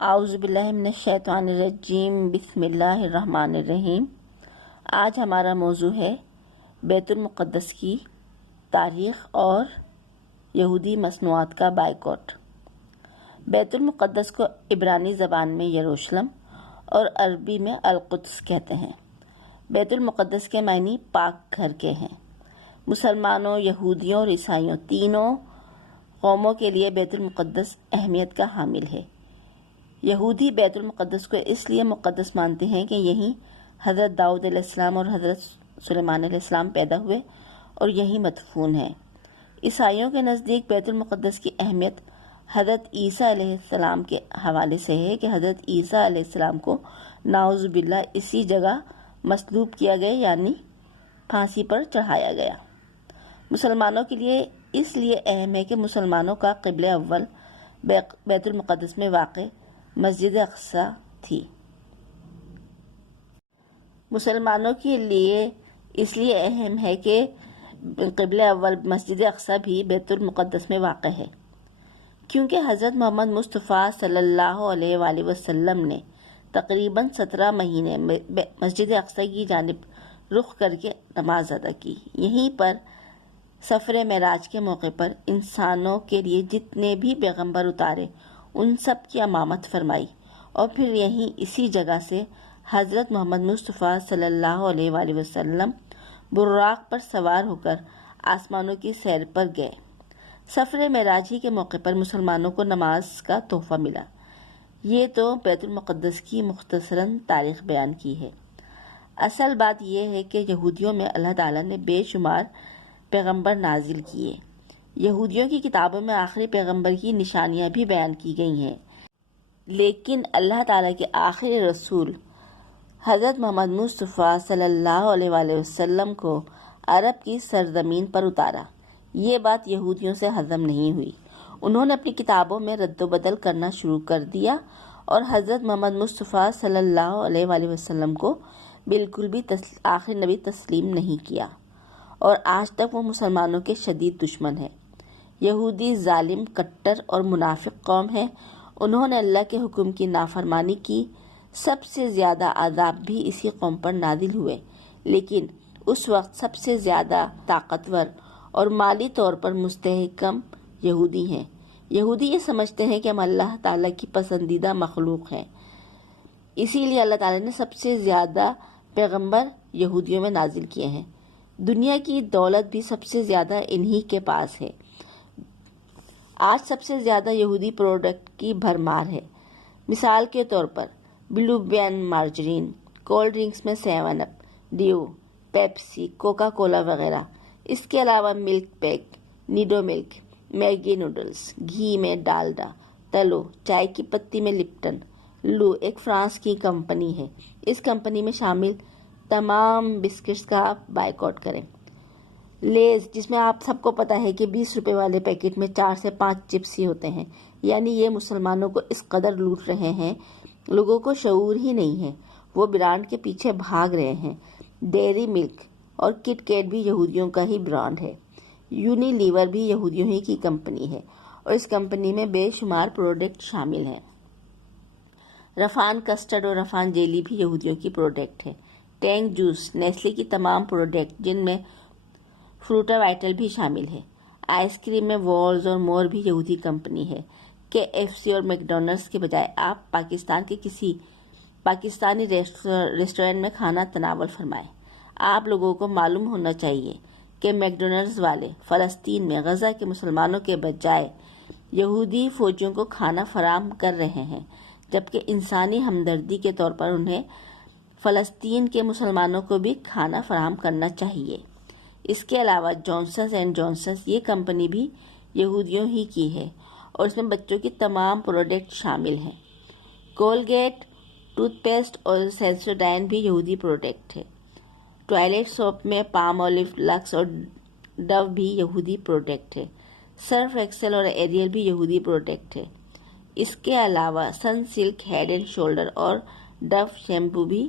اعوذ باللہ من الشیطان الرجیم، بسم اللہ الرحمن الرحیم۔ آج ہمارا موضوع ہے بیت المقدس کی تاریخ اور یہودی مصنوعات کا بائیکاٹ۔ بیت المقدس کو عبرانی زبان میں یروشلم اور عربی میں القدس کہتے ہیں۔ بیت المقدس کے معنی پاک گھر کے ہیں۔ مسلمانوں، یہودیوں اور عیسائیوں تینوں قوموں کے لیے بیت المقدس اہمیت کا حامل ہے۔ یہودی بیت المقدس کو اس لیے مقدس مانتے ہیں کہ یہیں حضرت داؤد علیہ السلام اور حضرت سلیمان علیہ السلام پیدا ہوئے اور یہیں مدفون ہیں۔ عیسائیوں کے نزدیک بیت المقدس کی اہمیت حضرت عیسیٰ علیہ السلام کے حوالے سے ہے کہ حضرت عیسیٰ علیہ السلام کو نعوذ باللہ اسی جگہ مصلوب کیا گیا، یعنی پھانسی پر چڑھایا گیا۔ مسلمانوں کے لیے اس لیے اہم ہے کہ مسلمانوں کا قبلہ اول بیت المقدس میں واقع مسجد اقصی تھی۔ مسلمانوں کے لیے اس لیے اہم ہے کہ قبلہ اول مسجد اقصی بھی بیت المقدس میں واقع ہے، کیونکہ حضرت محمد مصطفیٰ صلی اللہ علیہ وآلہ وسلم نے تقریباً 17 مہینے مسجد اقصی کی جانب رخ کر کے نماز ادا کی۔ یہیں پر سفر معراج کے موقع پر انسانوں کے لیے جتنے بھی پیغمبر اتارے ان سب کی امامت فرمائی، اور پھر یہیں اسی جگہ سے حضرت محمد مصطفیٰ صلی اللہ علیہ وآلہ وسلم براق پر سوار ہو کر آسمانوں کی سیر پر گئے۔ سفر معراج ہی کے موقع پر مسلمانوں کو نماز کا تحفہ ملا۔ یہ تو بیت المقدس کی مختصراً تاریخ بیان کی ہے۔ اصل بات یہ ہے کہ یہودیوں میں اللہ تعالیٰ نے بے شمار پیغمبر نازل کیے۔ یہودیوں کی کتابوں میں آخری پیغمبر کی نشانیاں بھی بیان کی گئی ہیں، لیکن اللہ تعالیٰ کے آخری رسول حضرت محمد مصطفیٰ صلی اللہ علیہ وآلہ وسلم کو عرب کی سرزمین پر اتارا۔ یہ بات یہودیوں سے ہضم نہیں ہوئی۔ انہوں نے اپنی کتابوں میں رد و بدل کرنا شروع کر دیا اور حضرت محمد مصطفیٰ صلی اللہ علیہ وآلہ وسلم کو بالکل بھی آخری نبی تسلیم نہیں کیا، اور آج تک وہ مسلمانوں کے شدید دشمن ہیں۔ یہودی ظالم، کٹر اور منافق قوم ہے۔ انہوں نے اللہ کے حکم کی نافرمانی کی۔ سب سے زیادہ عذاب بھی اسی قوم پر نازل ہوئے، لیکن اس وقت سب سے زیادہ طاقتور اور مالی طور پر مستحکم یہودی ہیں۔ یہودی یہ سمجھتے ہیں کہ ہم اللہ تعالیٰ کی پسندیدہ مخلوق ہیں، اسی لیے اللہ تعالیٰ نے سب سے زیادہ پیغمبر یہودیوں میں نازل کیے ہیں۔ دنیا کی دولت بھی سب سے زیادہ انہی کے پاس ہے۔ آج سب سے زیادہ یہودی پروڈکٹ کی بھرمار ہے۔ مثال کے طور پر بلو بین مارجرین، کولڈ ڈرنکس میں 7 اپ، ڈیو، پیپسی، کوکا کولا وغیرہ۔ اس کے علاوہ ملک پیک، نیڈو ملک، میگی نوڈلز، گھی میں ڈالڈا، تلو، چائے کی پتی میں لپٹن۔ لو ایک فرانس کی کمپنی ہے۔ اس کمپنی میں شامل تمام بسکٹس کا آپ بائیکاٹ کریں۔ لیز، جس میں آپ سب کو پتہ ہے کہ 20 روپے والے پیکٹ میں 4 سے 5 چپس ہی ہوتے ہیں، یعنی یہ مسلمانوں کو اس قدر لوٹ رہے ہیں، لوگوں کو شعور ہی نہیں ہے، وہ برانڈ کے پیچھے بھاگ رہے ہیں۔ ڈیری ملک اور کٹ کیٹ بھی یہودیوں کا ہی برانڈ ہے۔ یونی لیور بھی یہودیوں ہی کی کمپنی ہے، اور اس کمپنی میں بے شمار پروڈکٹ شامل ہیں۔ رفان کسٹرڈ اور رفان جیلی بھی یہودیوں کی پروڈکٹ ہے۔ ٹینگ جوس، نیسلے کی تمام پروڈکٹ جن میں فروٹا وائٹل بھی شامل ہے۔ آئس کریم میں والز اور مور بھی یہودی کمپنی ہے۔ KFC اور میک ڈونلڈز کے بجائے آپ پاکستان کے کسی پاکستانی ریسٹورینٹ میں کھانا تناول فرمائیں۔ آپ لوگوں کو معلوم ہونا چاہیے کہ میک ڈونلڈز والے فلسطین میں غزہ کے مسلمانوں کے بجائے یہودی فوجیوں کو کھانا فراہم کر رہے ہیں، جبکہ انسانی ہمدردی کے طور پر انہیں فلسطین کے مسلمانوں کو بھی کھانا فراہم کرنا چاہیے۔ اس کے علاوہ جانسنز اینڈ جانسنز یہ کمپنی بھی یہودیوں ہی کی ہے، اور اس میں بچوں کی تمام پروڈکٹ شامل ہیں۔ کولگیٹ ٹوتھ پیسٹ اور سینسوڈائن بھی یہودی پروڈکٹ ہے۔ ٹوائلٹ سوپ میں پام اولیو، لکس اور ڈو بھی یہودی پروڈکٹ ہے۔ سرف ایکسل اور ایریل بھی یہودی پروڈکٹ ہے۔ اس کے علاوہ سن سلک ہیڈ اینڈ شولڈر اور ڈو شیمپو بھی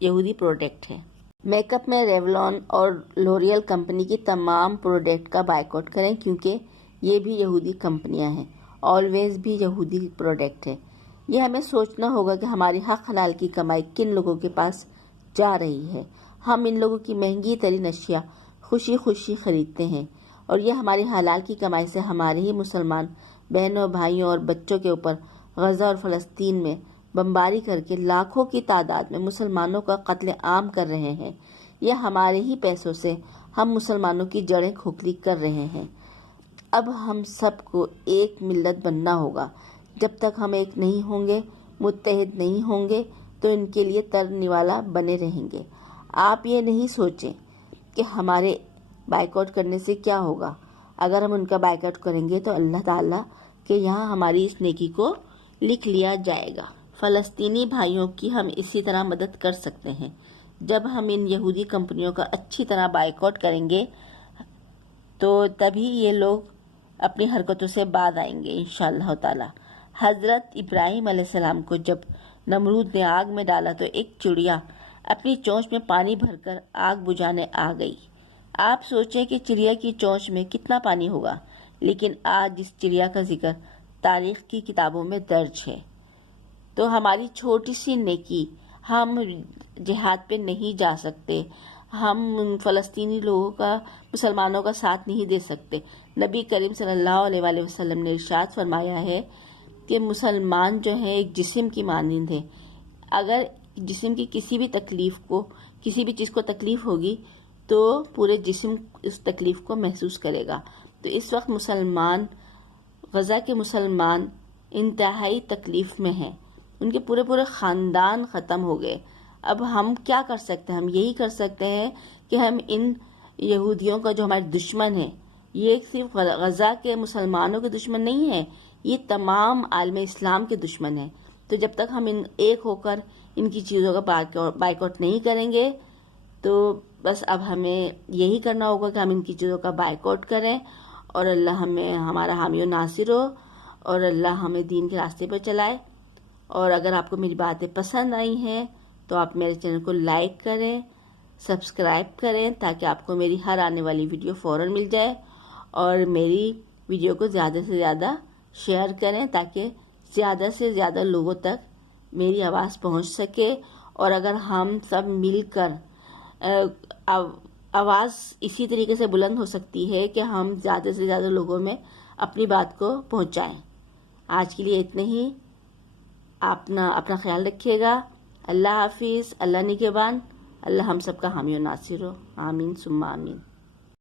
یہودی پروڈکٹ ہے۔ میک اپ میں ریولون اور لوریل کمپنی کی تمام پروڈکٹ کا بائیکاٹ کریں، کیونکہ یہ بھی یہودی کمپنیاں ہیں۔ آلویز بھی یہودی پروڈکٹ ہے۔ یہ ہمیں سوچنا ہوگا کہ ہماری حق حلال کی کمائی کن لوگوں کے پاس جا رہی ہے۔ ہم ان لوگوں کی مہنگی ترین اشیاء خوشی خوشی خریدتے ہیں، اور یہ ہماری حلال کی کمائی سے ہمارے ہی مسلمان بہنوں، بھائیوں اور بچوں کے اوپر غزہ اور فلسطین میں بمباری کر کے لاکھوں کی تعداد میں مسلمانوں کا قتل عام کر رہے ہیں۔ یہ ہمارے ہی پیسوں سے ہم مسلمانوں کی جڑیں کھوکھلی کر رہے ہیں۔ اب ہم سب کو ایک ملت بننا ہوگا۔ جب تک ہم ایک نہیں ہوں گے، متحد نہیں ہوں گے، تو ان کے لیے ترنیوالا بنے رہیں گے۔ آپ یہ نہیں سوچیں کہ ہمارے بائیکاٹ کرنے سے کیا ہوگا۔ اگر ہم ان کا بائیکاٹ کریں گے تو اللہ تعالیٰ کے یہاں ہماری اس نیکی کو لکھ لیا جائے گا۔ فلسطینی بھائیوں کی ہم اسی طرح مدد کر سکتے ہیں۔ جب ہم ان یہودی کمپنیوں کا اچھی طرح بائیکاٹ کریں گے تو تبھی یہ لوگ اپنی حرکتوں سے باز آئیں گے انشاءاللہ تعالی۔ حضرت ابراہیم علیہ السلام کو جب نمرود نے آگ میں ڈالا تو ایک چڑیا اپنی چونچ میں پانی بھر کر آگ بجھانے آ گئی۔ آپ سوچیں کہ چڑیا کی چونچ میں کتنا پانی ہوگا، لیکن آج اس چڑیا کا ذکر تاریخ کی کتابوں میں درج ہے۔ تو ہماری چھوٹی سی نیکی، ہم جہاد پہ نہیں جا سکتے، ہم فلسطینی لوگوں کا، مسلمانوں کا ساتھ نہیں دے سکتے۔ نبی کریم صلی اللہ علیہ وآلہ وسلم نے ارشاد فرمایا ہے کہ مسلمان جو ہیں ایک جسم کی مانند ہے۔ اگر جسم کی کسی بھی تکلیف کو، کسی بھی چیز کو تکلیف ہوگی تو پورے جسم اس تکلیف کو محسوس کرے گا۔ تو اس وقت مسلمان، غزہ کے مسلمان انتہائی تکلیف میں ہیں، ان کے پورے خاندان ختم ہو گئے۔ اب ہم کیا کر سکتے ہیں؟ ہم یہی کر سکتے ہیں کہ ہم ان یہودیوں کا جو ہمارے دشمن ہیں، یہ صرف غزہ کے مسلمانوں کے دشمن نہیں ہیں، یہ تمام عالم اسلام کے دشمن ہیں۔ تو جب تک ہم ایک ہو کر ان کی چیزوں کا بائیکاٹ نہیں کریں گے تو بس اب ہمیں یہی کرنا ہوگا کہ ہم ان کی چیزوں کا بائیکاٹ کریں، اور اللہ ہمیں ہمارا حامی و ناصر ہو، اور اللہ ہمیں دین کے راستے پر چلائے۔ اور اگر آپ کو میری باتیں پسند آئی ہیں تو آپ میرے چینل کو لائک کریں، سبسکرائب کریں، تاکہ آپ کو میری ہر آنے والی ویڈیو فوراً مل جائے، اور میری ویڈیو کو زیادہ سے زیادہ شیئر کریں تاکہ زیادہ سے زیادہ لوگوں تک میری آواز پہنچ سکے۔ اور اگر ہم سب مل کر آواز اسی طریقے سے بلند ہو سکتی ہے کہ ہم زیادہ سے زیادہ لوگوں میں اپنی بات کو پہنچائیں۔ آج کے لیے اتنے ہی۔ اپنا خیال رکھیے گا۔ اللہ حافظ، اللہ نگہبان، اللہ ہم سب کا حامی و ناصر ہو، آمین ثم آمین۔